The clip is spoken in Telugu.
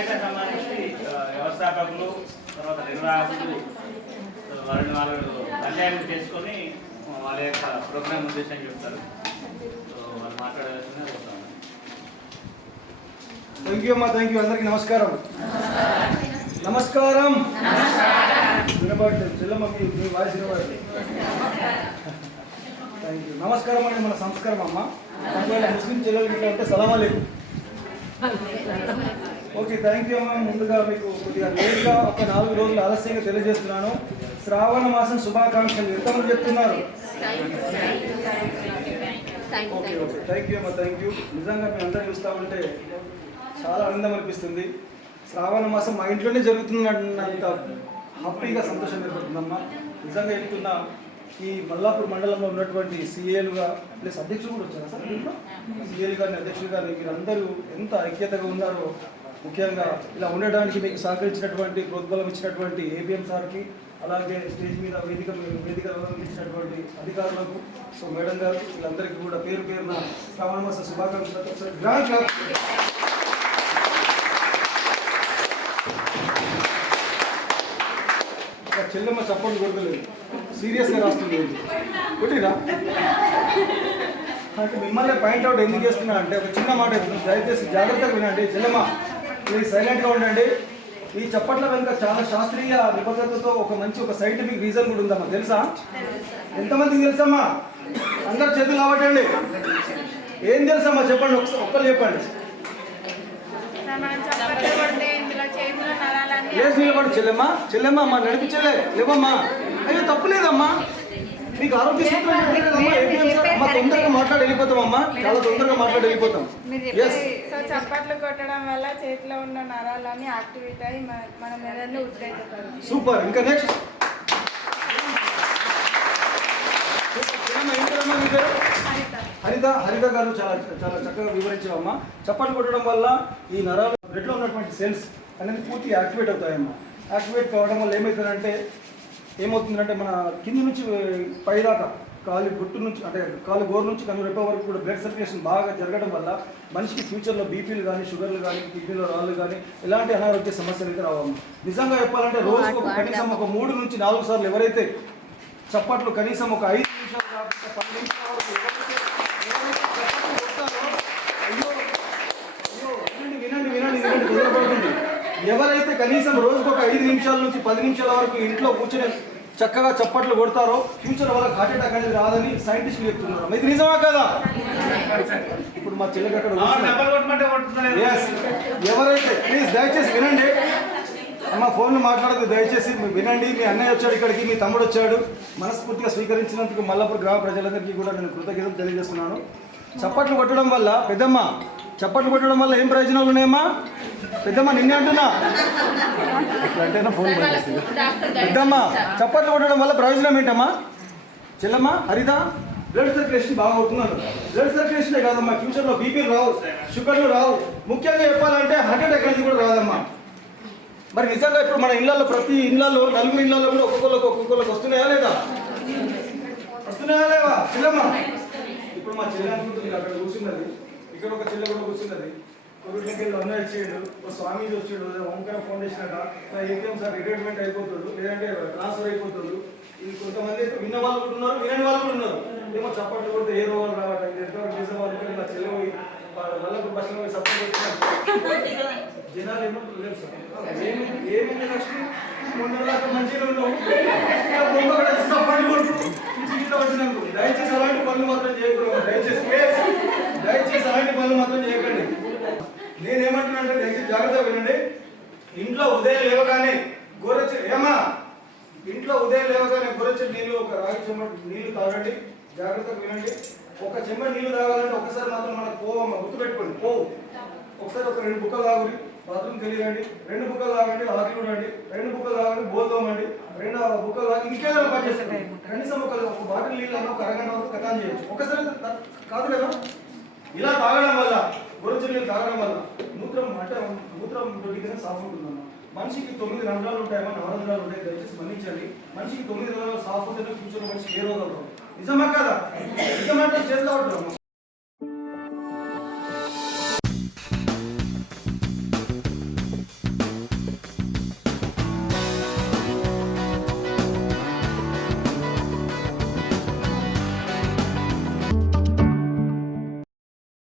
ఓంకారం సంబంధించి వ్యవస్థాపకులు తర్వాత నిర్వాహకులు వారిని వాళ్ళని వాళ్ళు కళ్యాణం చేసుకొని వాళ్ళ యొక్క ప్రోగ్రామ్ ఉద్దేశం చెప్తారు. సో వాళ్ళు మాట్లాడాల్సిందే కోరుతాను థ్యాంక్ యూ అమ్మా థ్యాంక్ యూ అందరికి నమస్కారం. నమస్కారం. వినబడలేదు మీ వాయిస్ థ్యాంక్ యూ నమస్కారం అండి మన సంస్కారం అమ్మ. ముస్లిం చెల్లెలు ఇట్లా ఉంటే సలాం లేదు ఓకే థ్యాంక్ యూ అమ్మ. ముందుగా మీకు కొద్దిగా లేట్గా ఒక నాలుగు రోజులు ఆలస్యంగా తెలియజేస్తున్నాను. శ్రావణ మాసం శుభాకాంక్షలు. ఎంతమంది చెప్తున్నారు? Okay okay. థ్యాంక్ యూ అమ్మా థ్యాంక్ యూ నిజంగా మీ అందరూ చూస్తూ ఉంటే చాలా ఆనందం అనిపిస్తుంది. శ్రావణ మాసం మా ఇంట్లోనే జరుగుతున్నంత హ్యాపీగా సంతోషం ఏర్పడుతుందమ్మా. నిజంగా చెప్తున్నా ఈ మల్లాపూర్ మండలంలో ఉన్నటువంటి సీఏలుగా ప్లస్ అధ్యక్షులు కూడా వచ్చారా సార్? సీఏలు గారిని అధ్యక్షులు గారిని మీరందరూ ఎంత ఐక్యతగా ఉన్నారో ముఖ్యంగా ఇలా ఉండడానికి మీకు సహకరించినటువంటి ప్రోద్బలం ఇచ్చినటువంటి ఏబిఎం సార్కి అలాగే స్టేజ్ మీద వేదిక వేదిక ఇచ్చినటువంటి అధికారులకు సో మేడం గారు వీళ్ళందరికీ కూడా పేరు పేరున శ్రావణ శుభాకాంక్షలు. చెల్లెమ్మ చప్పట్లు కొడతలేదు. సీరియస్గా రాస్తుంది కొట్టిరా అంటే మిమ్మల్ని పాయింట్ అవుట్ ఎందుకు చేస్తున్నా అంటే ఒక చిన్న మాట చెప్తున్నాను దయచేసి జాగ్రత్తగా వినండి. చెల్లెమ్మ మీరు సైలెంట్గా ఉండండి. ఈ చప్పట్ల వెనుక చాలా శాస్త్రీయ నిబద్ధతతో ఒక మంచి ఒక సైంటిఫిక్ రీజన్ కూడా ఉందమ్మా. తెలుసా? ఎంతమందికి తెలుసమ్మా? అందరు చేతులు కావటండి ఏం తెలుసమ్మా? చెప్పండి ఒక్కరు చెప్పండి. లేచి నిలబడు చెల్లెమ్మా చెల్లెమ్మ అమ్మా నడిపించలే. లేవమ్మా. అయ్యో తప్పు లేదమ్మా. మీకు ఆరోగ్య అమ్మా తొందరగా మాట్లాడి వెళ్ళిపోతామమ్మా చాలా తొందరగా మాట్లాడి వెళ్ళిపోతాం సో చప్పట్లు కొట్టడం వల్ల చేతిలో ఉన్న నరాలన్నీ యాక్టివేట్ అయ్యి మన మెదడుని ఉత్తేజపడుతుంది సూపర్ ఇంకా నెక్స్ట్ హరిత. హరిత. గారు చాలా చాలా చక్కగా వివరించావమ్మా చప్పట్లు కొట్టడం వల్ల ఈ నరాలు బ్లడ్లో ఉన్నటువంటి సెల్స్ అనేది పూర్తి యాక్టివేట్ అవుతాయమ్మా. యాక్టివేట్ కావడం వల్ల ఏమవుతుందంటే ఏమవుతుందంటే మన కింది నుంచి పైదాకా కాలు గుట్టు నుంచి అంటే కాలు గోరు నుంచి కన్ను రెప్ప వరకు కూడా బ్లడ్ సర్క్యులేషన్ బాగా జరగడం వల్ల మనిషికి ఫ్యూచర్లో బీపీలు కానీ షుగర్లు కానీ కిడ్నీలో రాళ్ళు కానీ ఎలాంటి అనారోగ్య సమస్యలు అయితే రావమ్మ నిజంగా చెప్పాలంటే రోజుకు ఒక కనీసం ఒక మూడు నుంచి నాలుగు సార్లు ఎవరైతే చప్పట్లు కనీసం ఒక ఐదు నిమిషాలు కాకుండా పది వరకు వినండి వినండి. ఎవరైతే కనీసం రోజుకు ఒక ఐదు నిమిషాల నుంచి పది నిమిషాల వరకు ఇంట్లో కూర్చొని చక్కగా చప్పట్లు కొడతారో ఫ్యూచర్ వాళ్ళకి హార్ట్ అటాక్ అనేది రాదని సైంటిస్టులు చెప్తున్నారు. ఇది నిజమా కదా? ఇప్పుడు మా చెల్లెకి అక్కడ. ఎవరైతే ప్లీజ్ దయచేసి వినండి. అమ్మ ఫోన్ మాట్లాడదు దయచేసి వినండి. మీ అన్నయ్య వచ్చాడు ఇక్కడికి మీ తమ్ముడు వచ్చాడు. మనస్ఫూర్తిగా స్వీకరించినందుకు మల్లాపూర్ గ్రామ ప్రజలందరికీ కూడా నేను కృతజ్ఞతలు తెలియజేస్తున్నాను. చప్పట్లు కొట్టడం వల్ల పెద్దమ్మ చప్పట్లు కొట్టడం వల్ల ఏం ప్రయోజనాలు ఉన్నాయమ్మా? పెద్దమ్మ నిన్నే అంటున్నా. ఎట్లంటేనా ఫోన్ బంద్ పెద్దమ్మ చప్పట్లు కొట్టడం వల్ల ప్రయోజనం ఏంటమ్మా? చెల్లమ్మ హరిత బ్లడ్ సర్క్యులేషన్ బాగా అవుతున్నారు బ్లడ్ సర్క్యులేషనే కాదమ్మా ఫ్యూచర్లో బీపీ రావు షుగర్లు రావు. ముఖ్యంగా చెప్పాలంటే హార్ట్ అటాక్ అనేది కూడా రాదమ్మా. మరి నిజంగా ఇప్పుడు మన ఇళ్ళల్లో ప్రతి ఇళ్ళల్లో నలుగురు ఇళ్ళల్లో కూడా ఒక్కొక్కరికి ఒక్కొక్కరికి వస్తున్నాయా లేదా? వస్తున్నాయా లేవా? చెల్లమ్మ. ఇప్పుడు మా చెల్లె అనుకుంటుంది అక్కడ కూర్చున్నది. ఇక్కడ ఒక చెల్లె కూడా కూర్చున్నది. కొడుకులకి వెళ్ళి అన్న వచ్చేయండు ఒక స్వామీజీ వచ్చాడు ఓంకార ఫౌండేషన్ అట. నా ఏటీఎం సార్ రిటైర్మెంట్ అయిపోతాడు లేదంటే ట్రాన్స్ఫర్ అయిపోతాడు. ఇది కొంతమంది విన్న వాళ్ళు కూడా ఉన్నారు వినని వాళ్ళు కూడా ఉన్నారు. ఏమో చప్పట్లు కొడితే ఏ రోగాలు రావట ఇది ఎంతవరకు నిజం వాళ్ళు కూడా ఇలా చెల్లె పోయి వాళ్ళ బస్సులో పోయి సపోర్ట్ జనాలు ఏమో లేదు సార్. ఏమి ఏమైంది లక్ష్మి? మొన్న దాకా మంచిగా ఉన్నావు. ఇక బొమ్మ సపోర్ట్ కొడుతూ దయచేసి అలాంటి పనులు మాత్రం చేయకూడదు. దయచేసి అలాంటి పనులు మాత్రం చేయకండి నేనేమంటున్నా అంటే దయచేసి జాగ్రత్తగా వినండి ఇంట్లో ఉదయం లేవగానే గోరచ్చ ఏమా ఇంట్లో ఉదయం లేవగానే గోరచ్చ నీళ్ళు ఒక రాగి చెమ్మ నీళ్ళు తాగండి. జాగ్రత్తగా వినండి. ఒక చెమ్మ నీళ్ళు తాగాలంటే ఒకసారి మాత్రం మనకు పోవమ్మ గుర్తుపెట్టుకోండి. పోవు ఒకసారి ఒక రెండు బుక్కలు తాగుడి. బాత్రూమ్ తెలియదండి రెండు బుక్కలు తాగండి ఆకలి ఉండండి రెండు బుక్కలు తాగండి బోధమండి రెండు బుక్కలు తాగి ఇంకేదైనా పని చేస్తాయి కనీసం ఒక ఒక బాటిల్ నీళ్ళు ఒక అరగంట వరకు కథాన్ చేయొచ్చు. ఒకసారి కాదు కదా? ఇలా తాగడం వల్ల గొరచు నీళ్ళు తాగడం వల్ల మూత్రం అంటే మూత్రం దొరికితే సాఫ్ ఉంటుందన్న మనిషికి తొమ్మిది రంధ్రాలు ఉంటాయమ్మా నవరంధ్రాలు ఉంటాయి. దయచేసి మన్నించండి. మనిషికి తొమ్మిది రంధ్రాలు సాఫ్ ఉంటేనే ఫ్యూచర్ మనిషి ఏ రోగాలు నిజమా కదా? నిజమంటే చేస్తా ఉంటారు